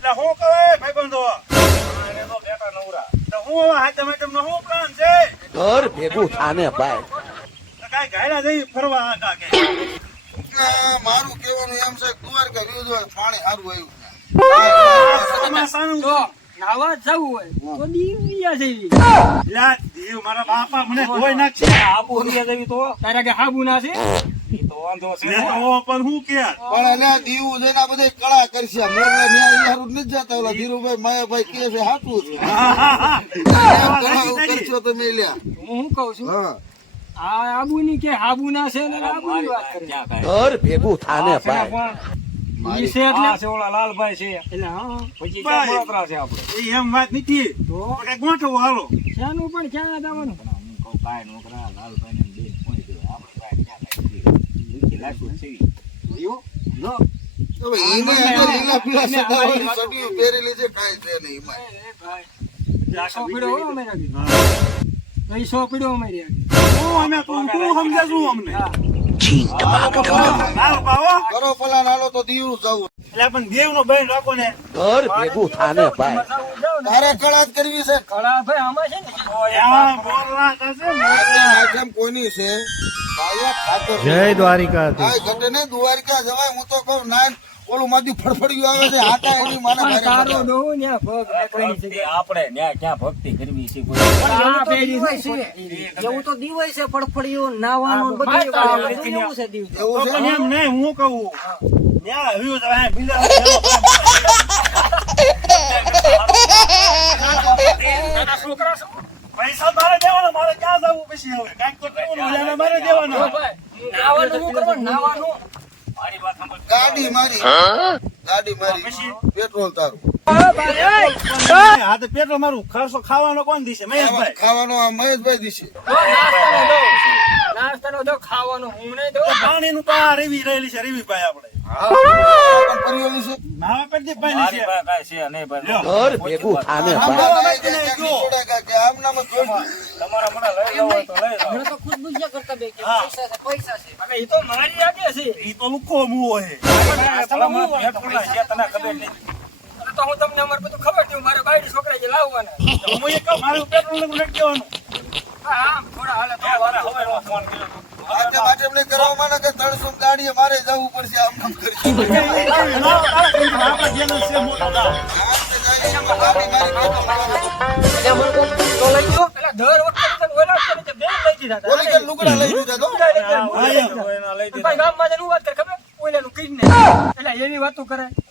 એટલે શું કહે ભાઈબંધો? આને તો બેટા નવરા. તો હું હવે હાથે મેડમનો શું પ્લાન છે? ઘર ભેગું થાને ભાઈ. તો ગાયડા જઈ ફરવા આટા કે મારું કહેવાનું એમ છે કે દ્વારકા ગયું પાણી સારું આવ્યું. તો નાવા જવું હોય તો દીવિયા જેવી લા, દીવ મારા બાપા મને ધોઈ નાખશે. આબુ હરિયા જેવી તો તારા કે આબુ કે હાબુ ના છે? ભેગું થાને આ છે ને ભાઈ. છે એટલે ઓલા લાલભાઈ છે. એટલે હા પછી છે આપણે. એમ વાત નથી. તો? ગોઠવો હાલો. શાનું પણ ક્યાં જવાનું હું કહું કાંઈ નોકરા લાલભાઈને ને બેન કોઈ દે. આપણે કાંઈ ક્યાં કાંઈ જ છે. જોયું? લો. લીલા કરો પલાન નાલો તો દીવું જવું એટલે પણ દેવનો બહેન રાખો ને. ઘર ભેગું થાને ભાઈ. તારે કળા કરવી છે. કળા ભાઈ આમાં છે ને? આ થશે ને. આખેમ આખેમ કોની છે? જય દ્વારિકા ઘટે જવાય હું તો કહું ના ઓલું માંથી ફડફડ્યું આવે છે હાટા એની માને તારો પડે. ન્યા ભોગ મેકવાની છે. ભક્તિ આપણે ન્યા ક્યાં ભક્તિ કરવી છે. એવું તો દીવાય છે. ફડફડ્યું નાવાનું બધું એવું હા, બધું એવું છે દીવ? એવું છે? એમ નહીં હું કહું. પૈસા મારે દેવાના મારે ક્યાં જવું પછી હવે કાંઈક તો કરવાનું મારે નાવાનું કરવાનું? ગાડી મારી ગાડી મારી પેટ્રોલ તારું હા તો પેટ્રોલ મારું ખર્ચો ખાવાનો કોણ દીશે? મહેશભાઈ. ખાવાનો આ મહેશભાઈ દીશે. નાસ્તાનો દો, ખાવાનું હું નહીં દઉં. પાણીનું તો આ રેવી રહેલી છે રેવી ભાઈ આપણે. પણ ના. તમારા તો લઈ હા. તમને અમારે બધું ખબર છે મારે બાયડી છોકરા જે લાવવાના તો હું એ કહું મારું પેટ્રોલ નથી દેવાનું હા, આમ થોડા હાલે તો મેં હવે ફોન કર્યો. માટે એમને કે ત્રણસો ગાડીએ મારે જવું પડશે આમ નામ કરી દર વખતે ઓલા લઈ દીધા કે લુગડા લઈ તો લઈ લઈ લઈ ગામમાં જઈને વાત કર ખબર ઓલાનું કહીને એટલે એવી વાતો કરે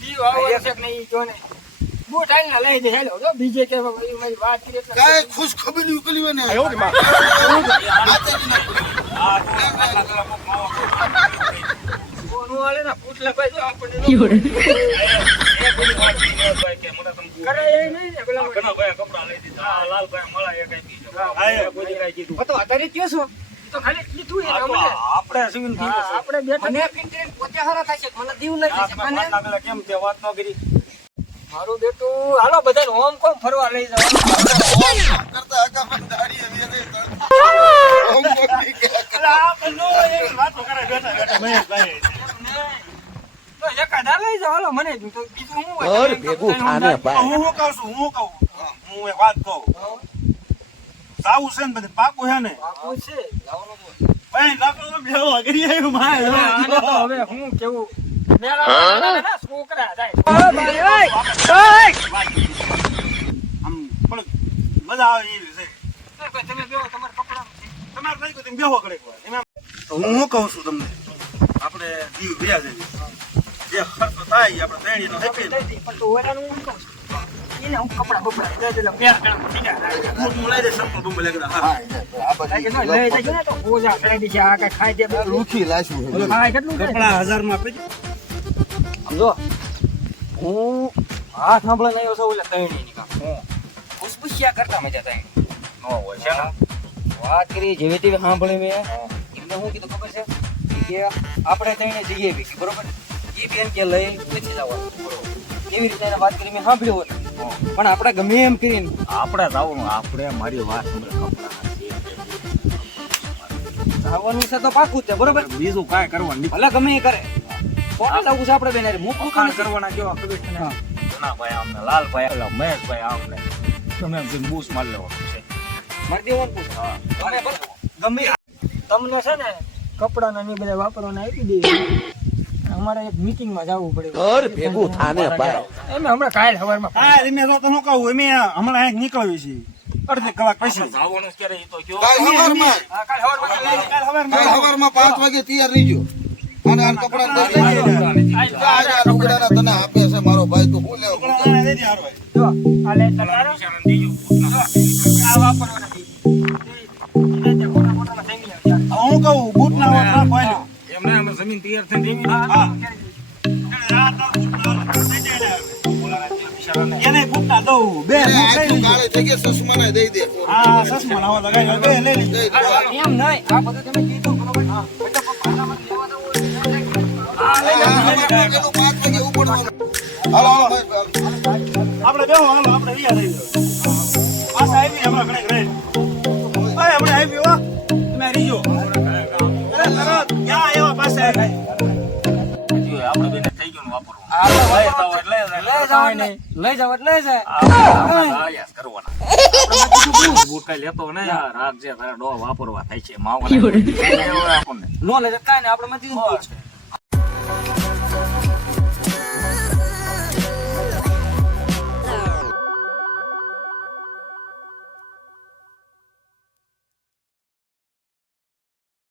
દીવ આવવાનું છે કે નહીં જો ને. બૂટ આવીને લઈ દે હેલો. જો બીજે કે ભાઈ મારી વાત કરી ખુશ ખબરી ઉકલી આ ફોન વાળે ને ભાઈ કપડાં લઈ દીધા. લાલભાઈ કઈ બીજો. અત્યારે કયો છો? તો ખાલી કીધું અમને. આપણે બેઠા મને ફિટરેન પોતે હારા થાય છે. મને દીવ નથી છે મને ફોનના કેમ તે વાત ન કરી. મારું બેટું હાલો બધાને હોમ કોમ ફરવા લઈ કરતા પણ આવી કરે બેઠા બેઠા તો લઈ જાઓ. હાલો મને તો બીજું હું ભેગું ભાઈ હું કહું છું હું કહું હું એક વાત કહું. સાવું છે ને બધે પાકું છે ને? બાપુ છે. ભાઈ નકલો બેહો કરી આવ્યું મારે. હવે હું કેવું? છોકરા જાય આમ પણ મજા આવે એવી છે. તમે બેહો તમારા કપડા તમારે નહીં તમે બેહો કરે એમાં હું શું કહું છું તમને? આપણે દીવ બે છે જે ખર્ચો થાય આપણે ત્રણેયનો હેપી પણ તો ઓરાનું હું કહું છું. એને હું કપડાં બપડા લઈ દેલો પેર હું લઈ દે હા. આ બધી લઈ જજો ને તો ઓજા કરાવી દેશે આ કાંઈ ખાઈ દે રૂખી લાશું છે. કેટલું ખાય? કપડા હજારમાં આપી સમજો? હું હાથ સાંભળે નહીં છો એટલે તૈણી ની કામ ખુશબુશિયા કરતા મજા તૈણી નો હોય છે વાત કરી જેવી તેવી સાંભળી મેં. એમને શું કીધું ખબર છે? કે આપણે તઈને જઈએ બી બરોબર? એ બેન કે લઈ નથી જવાનું બરોબર. એવી રીતે એને વાત કરી મેં સાંભળ્યું હોત પણ આપણે ગમે એમ કરીને આપણે જવાનું આપણે મારી વાત સાંભળે છે તો પાકું છે બરોબર? બીજું કાંઈ કરવાનું ભલે ગમે એ કરે. કોને લાવું છે આપણે બેન? મુખ મુખ કરવાના કેવા ભાઈ છે ને? લાલ આમને લાલભાઈ ઓલા મહેશભાઈ આમને. તમે એમ બૂસ મારી લેવાનું છે. મારી દેવાનું પૂછો. ગમે. તમને છે ને કપડાના ને બધા વાપરવાના આપી દે અમારે એક મીટિંગમાં જવું પડે. ઘર ભેગું થાને ભાઈ. અમે હમણાં કાલ સવારમાં હા એમે તો તને કહું અમે હમણાં અહીં નીકળવી છે અડધી કલાક પછી. જવાનું ક્યારે? એ તો કયો. કાલ સવારમાં. હા, કાલ સવારમાં કાલ સવારમાં કાલ સવારમાં પાંચ વાગે તૈયાર રહીજો અને આ કપડાં દે. આ આ લુગડાના તને આપે છે મારો ભાઈ તું હારો ભાઈ. જો આ લે તમારો જમીન તૈયાર દેવી હા. એને ના દઉં. બે લઈ ચશ્માને દઈ દે. હા સસમા ના હોય તો કાંઈ બે લઈ દે. એમ નહીં. આ બધું તમે કીધું બરોબર? હા. લઈ આપણે બેહો હાલો આપણે થઈ ગયો પાછા આવી હમણાં રહી અરે હમણાં આવી તમે રીજો. ને વાપરવાનું આપણે લઈ જાવ લઈ જાવ જ કરવાના લેતો નહીં રાગ જે તારા વાપરવા થાય છે માવા નો. લઈ જાય કાંઈ મજી